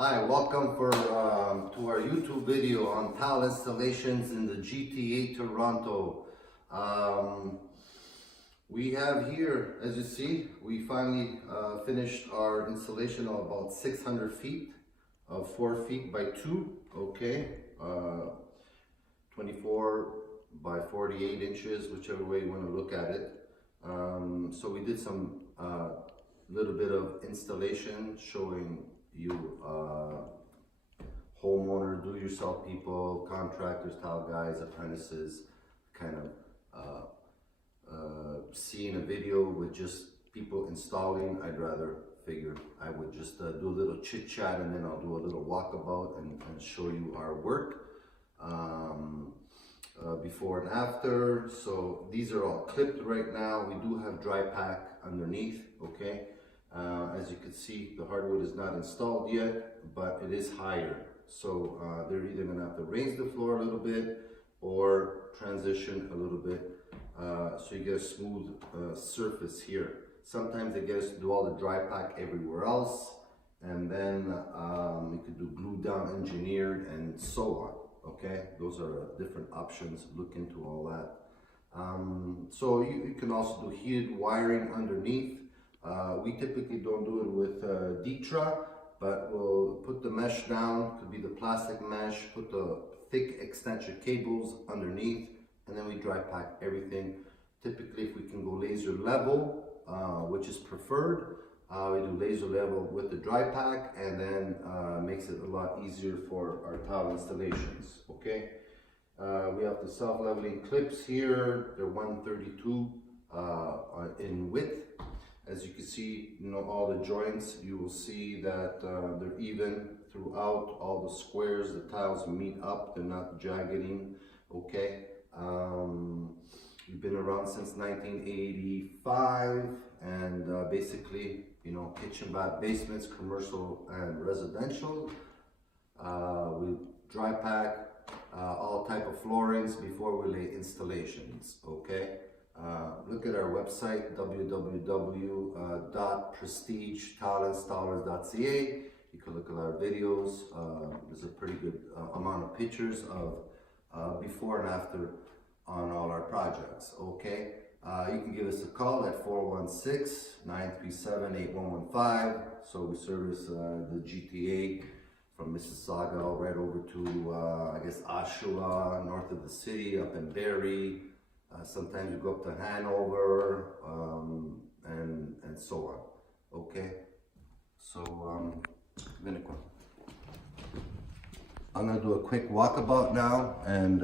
Hi, welcome to our YouTube video on tile installations in the GTA Toronto. We have here, as you see, we finally finished our installation of about 600 feet of 4 feet by 2, okay, 24 by 48 inches, whichever way you want to look at it. So we did some little bit of installation showing you homeowner, do-yourself people, contractors, tile guys, apprentices, kind of seeing a video with just people installing. I'd rather figure I would just do a little chit chat, and then I'll do a little walkabout and show you our work before and after. So these are all clipped right now. We do have dry pack underneath, okay. As you can see, the hardwood is not installed yet, but it is higher. So they're either gonna have to raise the floor a little bit or transition a little bit, so you get a smooth surface here. Sometimes they get us to do all the dry pack everywhere else, and then you could do glue down engineered and so on, okay? Those are different options. Look into all that. So you can also do heated wiring underneath. We typically don't do it with Ditra, but we'll put the mesh down, could be the plastic mesh, put the thick extension cables underneath, and then we dry pack everything. Typically, if we can go laser level, which is preferred, we do laser level with the dry pack, and then makes it a lot easier for our tile installations, okay? We have the self-leveling clips here. They're 132 in width. As you can see, all the joints, you will see that they're even throughout all the squares. The tiles meet up, they're not jaggeding, okay? We've been around since 1985, and basically, kitchen, bath, basements, commercial and residential. We dry pack all type of floorings before we lay installations, okay? Look at our website, www.prestigetilinstallers.ca. You can look at our videos. There's a pretty good amount of pictures of before and after on all our projects, okay? You can give us a call at 416-937-8115. So we service the GTA from Mississauga right over to, I guess, Oshawa, north of the city, up in Barrie. Sometimes you go up to Hanover, and so on, okay? So I'm gonna do a quick walkabout now, and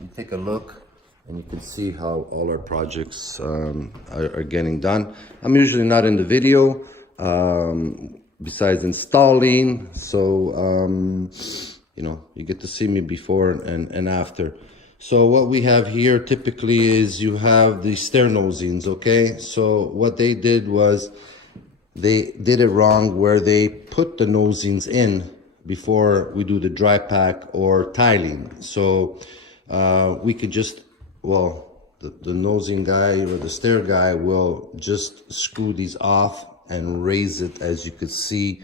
you take a look, and you can see how all our projects are getting done. I'm usually not in the video, besides installing, so you get to see me before and after. So what we have here typically is you have the stair nosings, okay? So what they did was they did it wrong, where they put the nosings in before we do the dry pack or tiling. So we could just, the nosing guy or the stair guy will just screw these off and raise it, as you could see.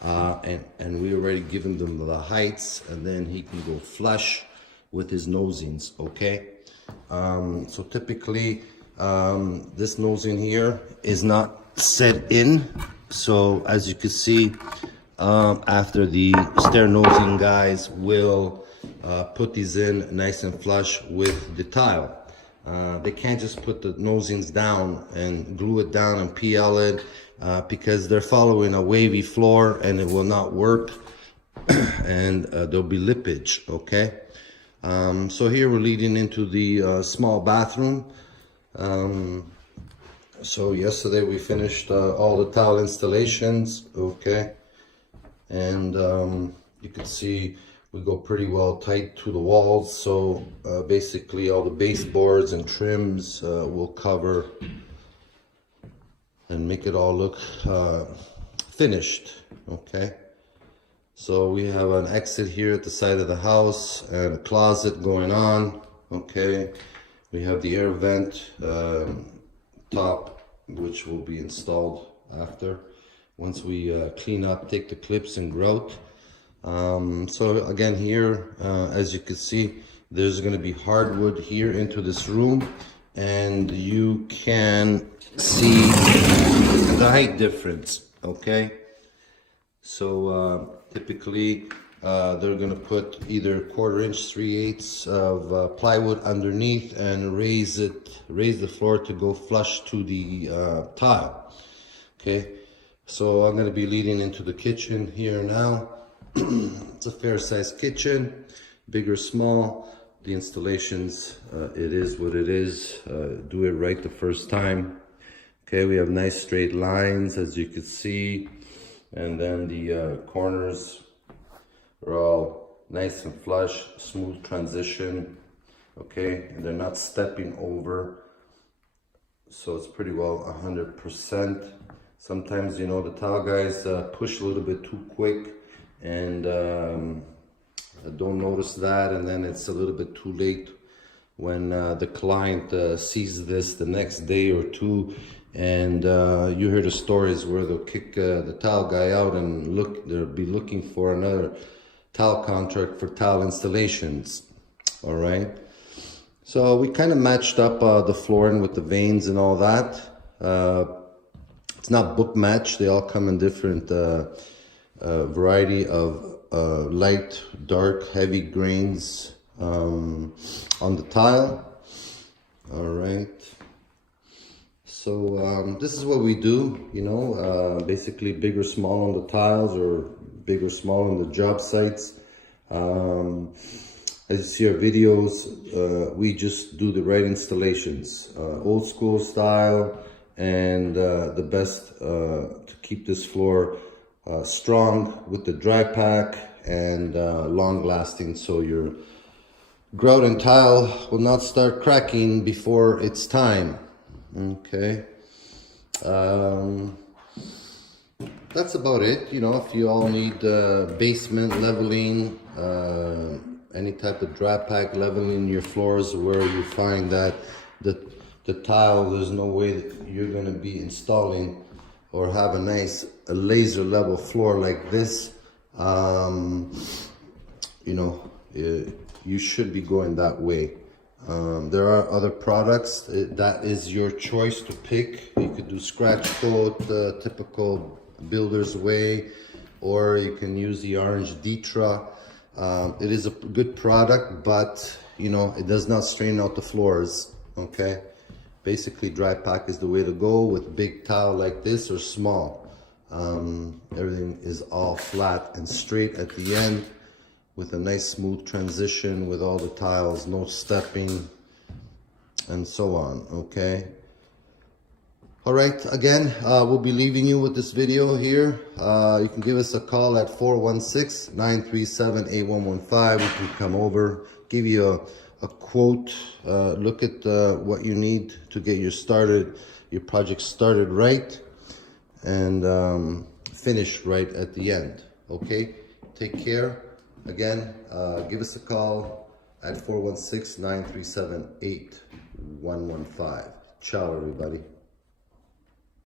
And we already given them the heights, and then he can go flush with his nosings, okay? So typically, this nosing here is not set in. So as you can see, after the stair nosing guys will put these in nice and flush with the tile. They can't just put the nosings down and glue it down and PL it, because they're following a wavy floor and it will not work, and there'll be lippage, okay? So here we're leading into the small bathroom. So yesterday we finished all the tile installations, okay? And you can see we go pretty well tight to the walls. So basically all the baseboards and trims will cover and make it all look finished, okay? So we have an exit here at the side of the house and a closet going on, okay? We have the air vent top, which will be installed after. once we clean up, take the clips and grout. So again here, as you can see, there's going to be hardwood here into this room, and you can see the height difference. Okay, so typically they're going to put either 1/4 inch, 3/8 of plywood underneath and raise the floor to go flush to the tile. Okay, so I'm going to be leading into the kitchen here now. It's a fair sized kitchen, big or small. The installations, it is what it is. Do it right the first time. Okay, we have nice straight lines, as you can see, and then the corners are all nice and flush, smooth transition. Okay, and they're not stepping over, so it's pretty well 100%. Sometimes, you know, the tile guys push a little bit too quick, and don't notice that, and then it's a little bit too late when the client sees this the next day or two, and you hear the stories where they'll kick the tile guy out and they'll be looking for another tile contract for tile installations. All right, so we kind of matched up the flooring with the veins and all that. It's not book matched. They all come in different variety of light, dark, heavy grains on the tile. All right, so this is what we do, you know, basically big or small on the tiles, or big or small on the job sites. As you see our videos, we just do the right installations, old school style, and the best to keep this floor strong with the dry pack and long lasting, so your grout and tile will not start cracking before it's time. Okay, that's about it. You know, if you all need basement leveling, any type of dry pack leveling your floors where you find that the tile, there's no way that you're going to be installing or have a laser level floor like this, you know, you should be going that way. There are other products that is your choice to pick. You could do scratch coat, typical builder's way, or you can use the Orange Ditra. It is a good product, but you know, it does not straighten out the floors. Okay, basically dry pack is the way to go with big tile like this, or small. Everything is all flat and straight at the end, with a nice smooth transition with all the tiles, no stepping, and so on. Okay, all right, again, we'll be leaving you with this video here. You can give us a call at 416-937-8115. We can come over, give you a quote, look at what you need to get your project started right, and finish right at the end. Okay, take care. Again, give us a call at 416-937-8115. Ciao, everybody.